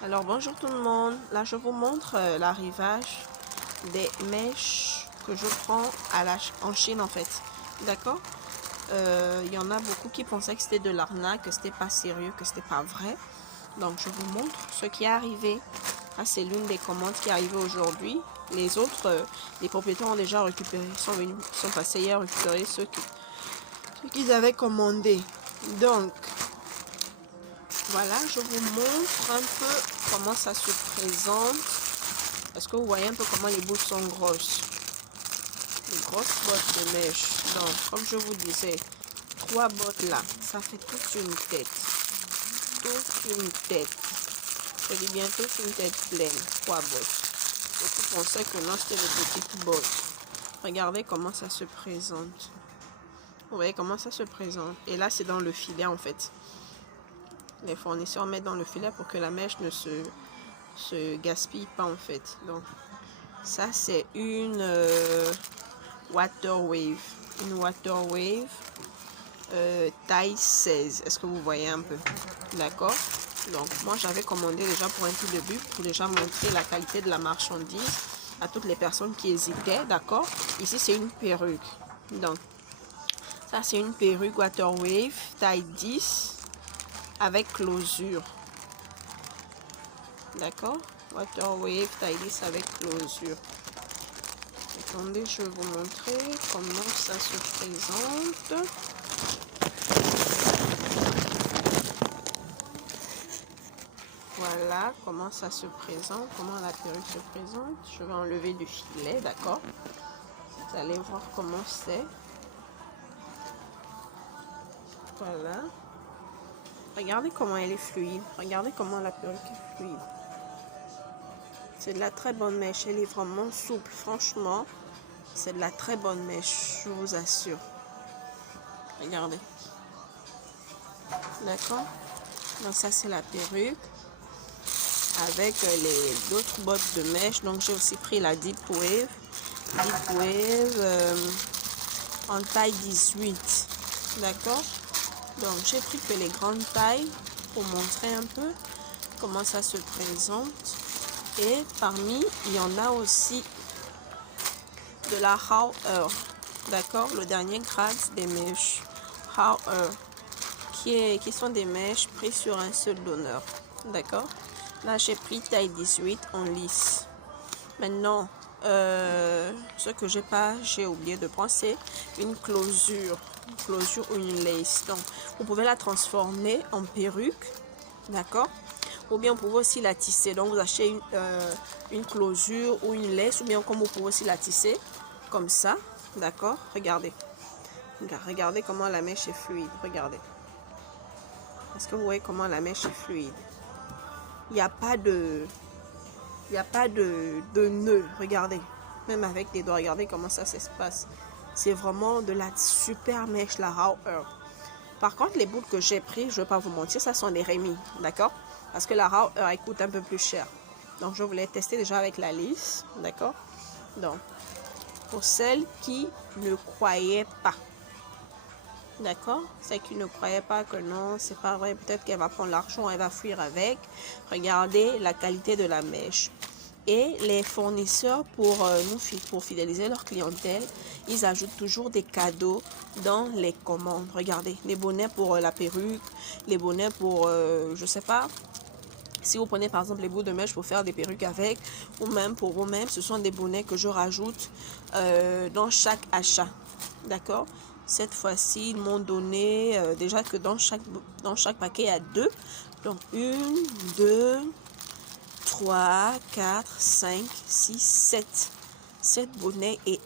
Alors bonjour tout le monde, là je vous montre l'arrivage des mèches que je prends en Chine en fait, d'accord. Il y en a beaucoup qui pensaient que c'était de l'arnaque, que c'était pas sérieux, que c'était pas vrai. Donc je vous montre ce qui est arrivé. Ah, c'est l'une des commandes qui est arrivée aujourd'hui. Les autres, les propriétaires ont déjà récupéré, sont passés hier récupérer ceux qu'ils avaient commandé. Donc voilà, je vous montre un peu comment ça se présente. Est-ce que vous voyez un peu comment les boules sont grosses? Les grosses bottes de mèche. Donc, comme je vous disais, 3 bottes là, ça fait toute une tête. Toute une tête. Je dis bien toute une tête pleine. 3 bottes. Beaucoup pensaient que non, c'était des petites bottes. Regardez comment ça se présente. Vous voyez comment ça se présente. Et là, c'est dans le filet en fait. Les fournisseurs mettent dans le filet pour que la mèche ne se gaspille pas en fait. Donc ça c'est une water wave, taille 16. Est-ce que vous voyez un peu? D'accord. Donc moi j'avais commandé déjà pour un tout début, pour déjà montrer la qualité de la marchandise à toutes les personnes qui hésitaient. D'accord. Ici c'est une perruque. Donc ça c'est une perruque water wave taille 10 avec closure. D'accord. Water wave taille 10 avec closure. Attendez, je vais vous montrer comment ça se présente. Voilà comment ça se présente, comment la perruque se présente. Je vais enlever du filet, d'accord. Vous allez voir comment c'est. Voilà. Regardez comment elle est fluide. Regardez comment la perruque est fluide. C'est de la très bonne mèche. Elle est vraiment souple. Franchement, c'est de la très bonne mèche. Je vous assure. Regardez. D'accord. Donc ça, c'est la perruque. Avec les autres bottes de mèche. Donc j'ai aussi pris la Deep Wave. Deep Wave en taille 18. D'accord. Donc j'ai pris que les grandes tailles pour montrer un peu comment ça se présente. Et parmi, il y en a aussi de la Hauer. D'accord. Le dernier grade des mèches Hauer. Qui sont des mèches prises sur un seul donneur. D'accord. Là, j'ai pris taille 18 en lisse. Maintenant, ce que j'ai oublié de prendre, c'est une closure. Une closure ou une lace. Donc, vous pouvez la transformer en perruque. D'accord. Ou bien, vous pouvez aussi la tisser. Donc, vous achetez une closure ou une lace. Ou bien, comme vous pouvez aussi la tisser. Comme ça. D'accord. Regardez. Regardez comment la mèche est fluide. Regardez. Est-ce que vous voyez comment la mèche est fluide? Il n'y a pas de nœud. Regardez. Même avec les doigts, regardez comment ça se passe. C'est vraiment de la super mèche, la Hauer. Par contre, les boules que j'ai pris, je ne vais pas vous mentir, ça sont des Rémi. D'accord? Parce que la Hauer, elle coûte un peu plus cher. Donc, je voulais tester déjà avec la lisse. D'accord? Donc, pour celles qui ne croyaient pas. D'accord. Celle qui ne croyait pas que non, c'est pas vrai. Peut-être qu'elle va prendre l'argent, elle va fuir avec. Regardez la qualité de la mèche. Et les fournisseurs, pour fidéliser leur clientèle, ils ajoutent toujours des cadeaux dans les commandes. Regardez, les bonnets pour la perruque, les bonnets pour, je sais pas. Si vous prenez par exemple les bouts de mèche pour faire des perruques avec, ou même pour vous-même, ce sont des bonnets que je rajoute dans chaque achat. D'accord? Cette fois-ci, ils m'ont donné déjà que dans chaque paquet, il y a 2. Donc, 1, 2, 3, 4, 5, 6, 7. 7 bonnets et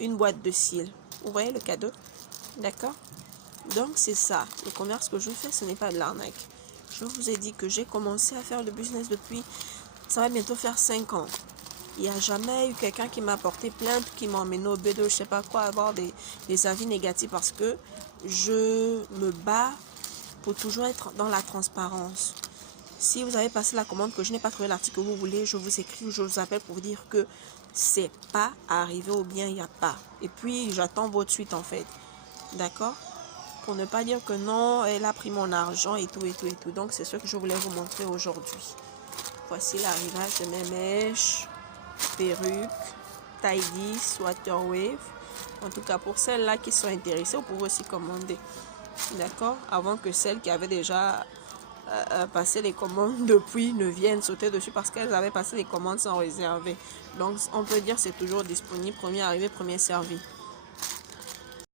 une boîte de cils. Vous voyez le cadeau? D'accord? Donc, c'est ça. Le commerce que je fais, ce n'est pas de l'arnaque. Je vous ai dit que j'ai commencé à faire le business depuis, ça va bientôt faire 5 ans. Il n'y a jamais eu quelqu'un qui m'a porté plainte, qui m'a emmené au bédo, je sais pas quoi, avoir des avis négatifs parce que je me bats pour toujours être dans la transparence. Si vous avez passé la commande, que je n'ai pas trouvé l'article que vous voulez, je vous écris ou je vous appelle pour vous dire que c'est pas arrivé ou bien il n'y a pas. Et puis, j'attends votre suite en fait. D'accord? Pour ne pas dire que non, elle a pris mon argent et tout et tout et tout. Donc, c'est ce que je voulais vous montrer aujourd'hui. Voici l'arrivage de mes mèches, perruques, tidy, waterwave. En tout cas, pour celles-là qui sont intéressées, vous pouvez aussi commander. D'accord? Avant que celles qui avaient déjà passé les commandes depuis ne viennent sauter dessus parce qu'elles avaient passé les commandes sans réserver. Donc, on peut dire que c'est toujours disponible. Premier arrivé, premier servi.